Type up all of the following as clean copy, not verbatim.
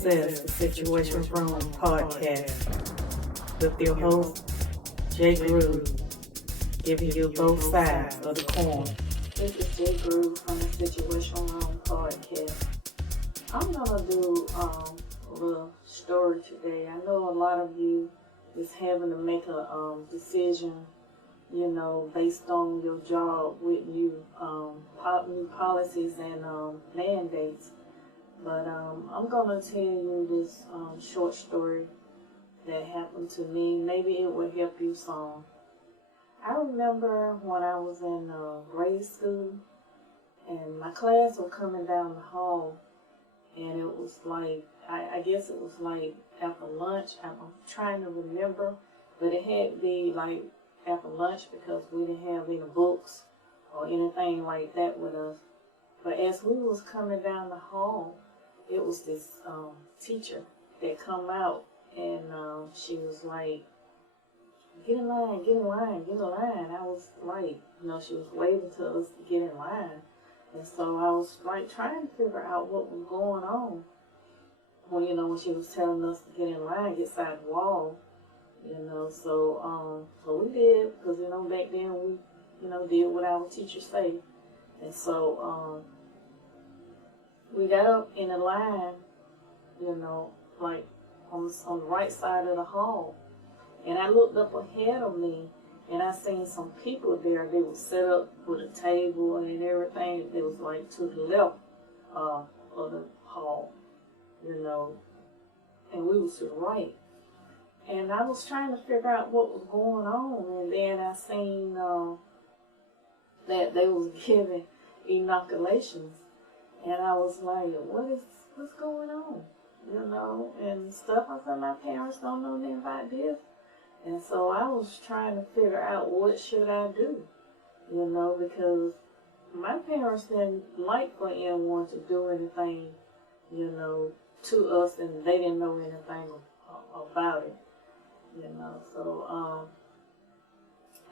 This is the Situation Room podcast with your host, J Groove, giving you both sides of the coin. This is J Groove from the Situation Room podcast. I'm gonna do a little story today. I know a lot of you is having to make a decision, based on your job with new policies and mandates. But I'm going to tell you this short story that happened to me. Maybe it will help you some. I remember when I was in grade school and my class was coming down the hall, and it was like, I guess it was like after lunch. I'm trying to remember, but it had to be like after lunch because we didn't have any books or anything like that with us. But as we was coming down the hall, it was this teacher that come out, and she was like, get in line, get in line, get in line. I was like, she was waving to us to get in line. And so I was like trying to figure out what was going on. When, when she was telling us to get in line, get side the wall, so we did, because, back then we, did what our teachers say. And so, we got up in the line, like on the right side of the hall. And I looked up ahead of me, and I seen some people there. They were set up with a table and everything. It was like to the left of the hall, and we was to the right. And I was trying to figure out what was going on, and then I seen that they was giving inoculations. And I was like, what's going on? And stuff. I said, my parents don't know nothing about this. And so I was trying to figure out what should I do, because my parents didn't like for anyone to do anything, to us, and they didn't know anything about it, So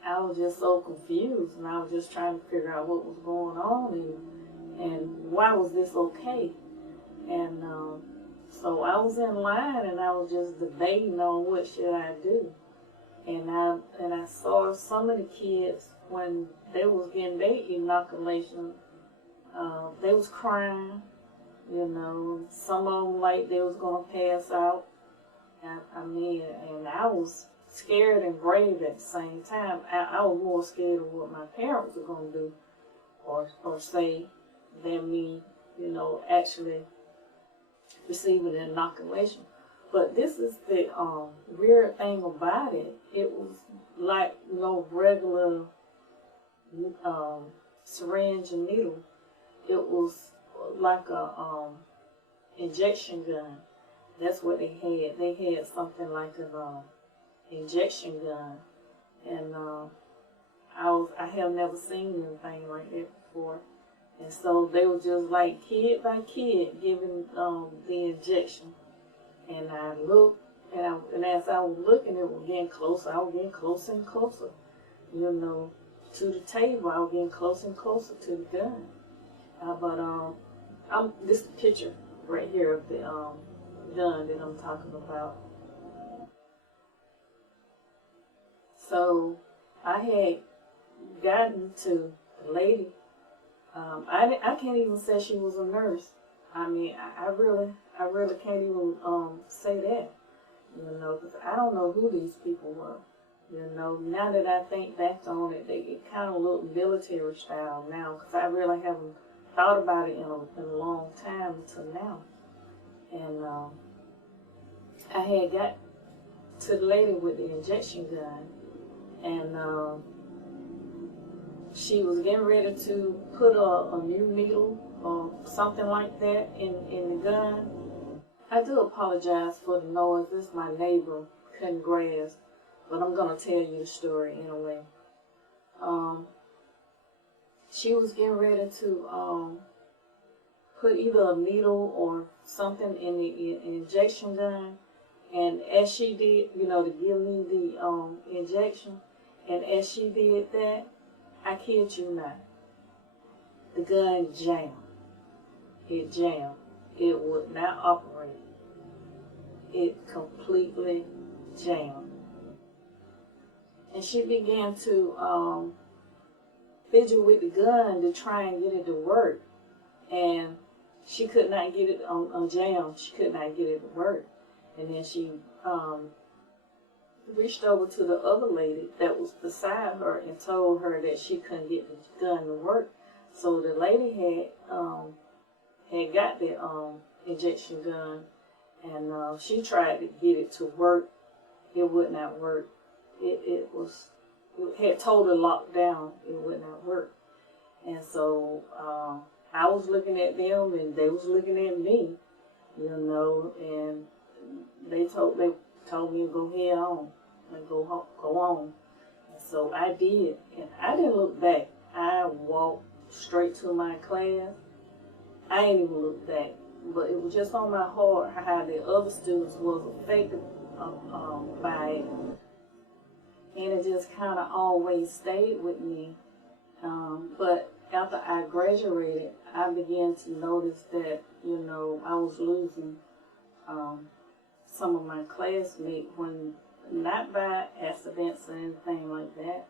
I was just so confused, and I was just trying to figure out what was going on and why was this okay? And so I was in line, and I was just debating on what should I do. And I saw some of the kids, when they was getting their inoculation, they was crying, some of them like they was going to pass out. And I was scared and brave at the same time. I was more scared of what my parents were going to do or say than me, actually receiving an inoculation. But this is the weird thing about it. It was like no regular syringe and needle. It was like a injection gun. That's what they had. They had something like an injection gun, and I have never seen anything like that before. And so they were just like kid by kid giving the injection. And I looked, and as I was looking, it was getting closer. I was getting closer and closer, to the table. I was getting closer and closer to the gun. This is the picture right here of the gun that I'm talking about. So I had gotten to the lady. I can't even say she was a nurse. I really can't even say that, because I don't know who these people were. Now that I think back on it, it kind of look military style now, because I really haven't thought about it in a long time until now. And I had got to the lady with the injection gun, and she was getting ready to put a new needle or something like that in the gun. I do apologize for the noise. This is my neighbor cutting grass, but I'm going to tell you the story anyway. She was getting ready to put either a needle or something in the injection gun, and as she did, to give me the injection, and as she did that, I kid you not, the gun jammed. It jammed. It would not operate. it completely jammed. And she began to fidget with the gun to try and get it to work. And she could not get it on jam. She could not get it to work. And then she reached over to the other lady that was beside her and told her that she couldn't get the gun to work. So the lady had got the injection gun, and she tried to get it to work. It would not work. It had totally locked down. It would not work. And so I was looking at them, and they was looking at me, and they told me to go head on and go on. And so I did, and I didn't look back. I walked straight to my class. I didn't even look back, but it was just on my heart how the other students was affected by it. And it just kind of always stayed with me. But after I graduated, I began to notice that, I was losing some of my classmates, when not by accidents or anything like that.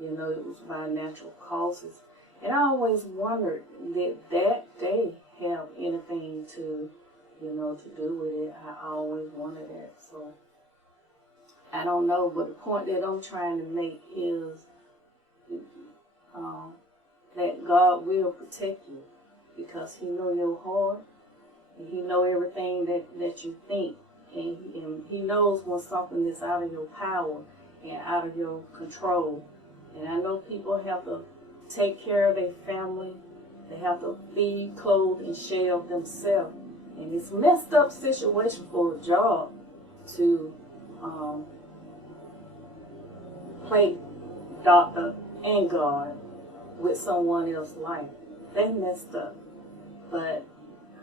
It was by natural causes. And I always wondered, did that day have anything to do with it? I always wondered that. So I don't know, but the point that I'm trying to make is that God will protect you, because He knows your heart, and He knows everything that you think, and He knows when something is out of your power and out of your control. And I know people have to take care of their family. They have to feed, clothe, and shelter themselves. And it's a messed up situation for a job to play doctor and God with someone else's life. They messed up. But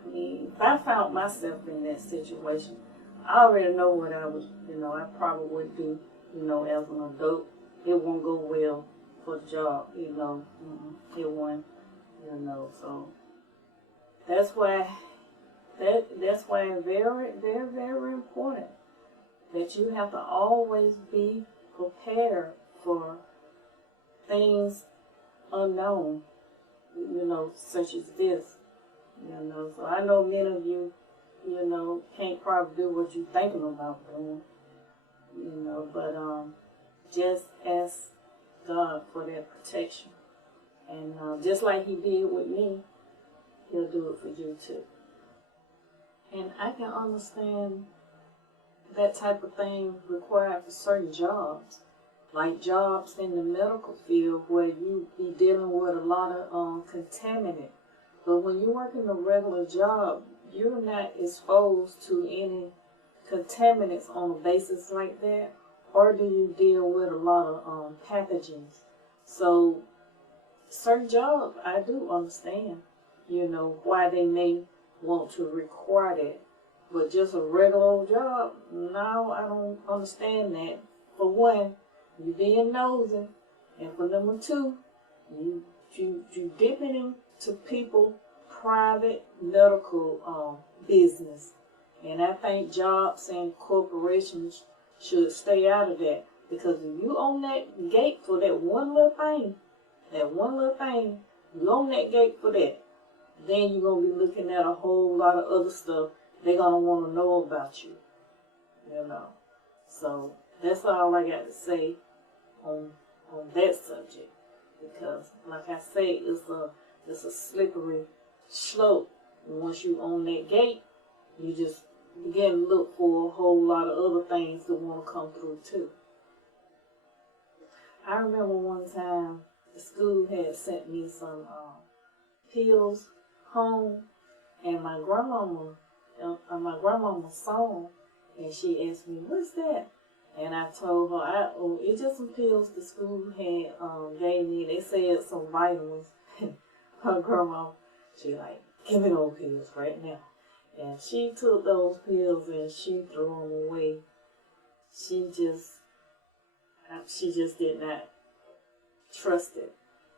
I mean, if I found myself in that situation, I already know what I was, I probably would do, as an adult. It won't go well for the job, it won't, so that's why it's very, very, very important that you have to always be prepared for things unknown, such as this, so I know many of you, can't probably do what you're thinking about doing, but just ask God for that protection. And just like He did with me, He'll do it for you too. And I can understand that type of thing required for certain jobs, like jobs in the medical field where you be dealing with a lot of contaminant. But when you work in a regular job, you're not exposed to any contaminants on a basis like that, or do you deal with a lot of pathogens? So certain jobs, I do understand, why they may want to require that. But just a regular old job, no, I don't understand that. For one, you being nosy, and for number two, you dipping into people private medical business. And I think jobs and corporations should stay out of that, because if you own that gate for that one little thing, you own that gate for that, then you're going to be looking at a whole lot of other stuff they're going to want to know about you, So that's all I got to say on that subject, because like I say, it's a slippery slope. And once you own that gate, you just begin to look for a whole lot of other things that want to come through too. I remember one time the school had sent me some pills home, and my grandmama saw them, and she asked me, "What's that?" And I told her, it's just some pills the school had gave me. They said some vitamins. Her grandma, she like, "Give me those pills right now." And she took those pills and she threw them away. She just did not trust it.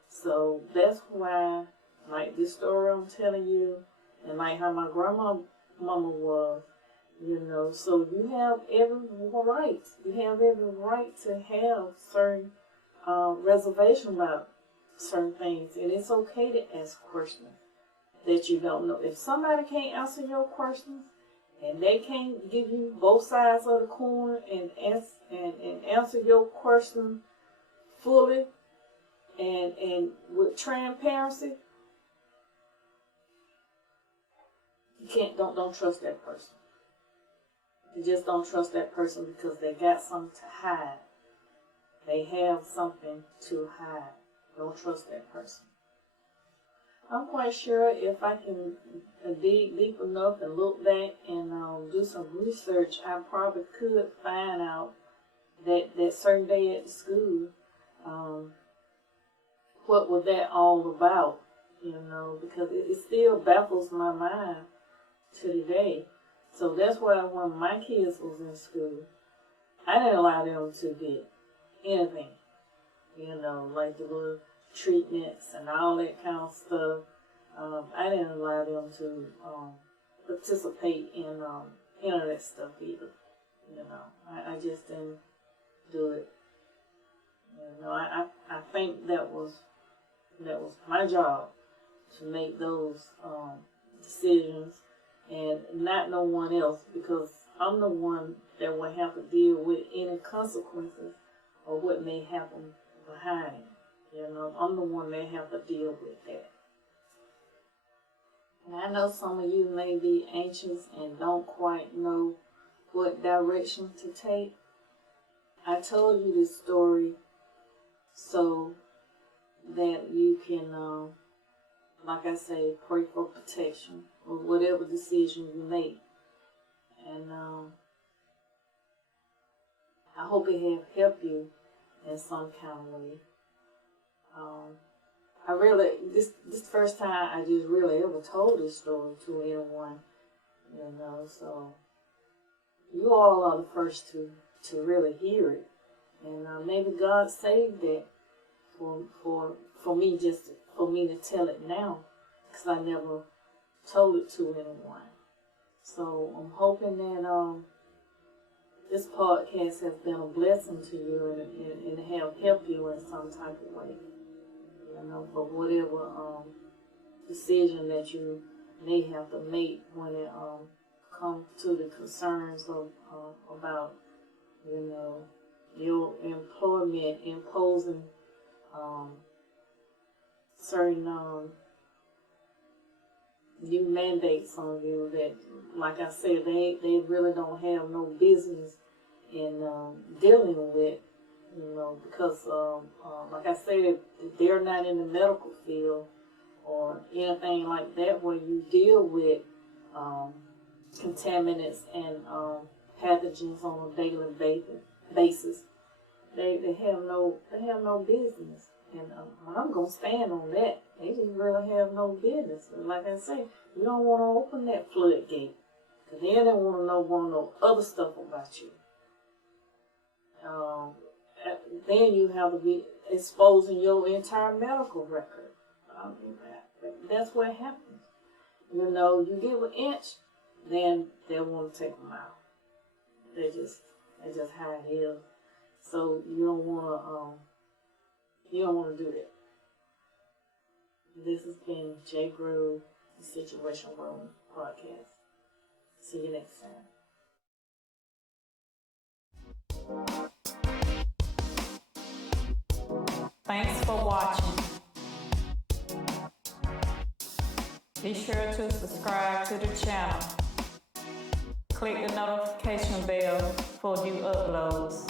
So that's why, like this story I'm telling you, and like how my mama was, so you have every right. You have every right to have certain reservation about certain things, and it's okay to ask questions that you don't know. If somebody can't answer your questions and they can't give you both sides of the coin and answer your question fully and with transparency, you don't trust that person. You just don't trust that person because they got something to hide. They have something to hide. Don't trust that person. I'm quite sure if I can dig deep enough and look back and do some research, I probably could find out that certain day at the school, what was that all about, because it still baffles my mind to today. So that's why when my kids was in school, I didn't allow them to get anything, like the little treatments and all that kind of stuff. I didn't allow them to participate in internet stuff either. I just didn't do it. I think that was my job to make those decisions and not no one else, because I'm the one that will have to deal with any consequences of what may happen behind it. I'm the one that have to deal with that. And I know some of you may be anxious and don't quite know what direction to take. I told you this story so that you can, like I say, pray for protection with whatever decision you make. And I hope it have helped you in some kind of way. This first time I just really ever told this story to anyone, so you all are the first to really hear it. And maybe God saved that for me, just for me to tell it now, because I never told it to anyone. So I'm hoping that this podcast has been a blessing to you and have helped you in some type of way. For whatever decision that you may have to make when it comes to the concerns of about your employment imposing certain new mandates on you that, like I said, they really don't have no business in dealing with. Because like I said, they're not in the medical field or anything like that where you deal with contaminants and pathogens on a daily basis. They have no business, and I'm gonna stand on that. They just really have no business. And like I say, you don't want to open that floodgate, because then they want to know other stuff about you. Then you have to be exposing your entire medical record. That's what happens. You give an inch, then they want to take them out. That's just how it is. So you don't want to do that. This has been J Groove, the Situation Room podcast. See you next time. Thanks for watching. Be sure to subscribe to the channel. Click the notification bell for new uploads.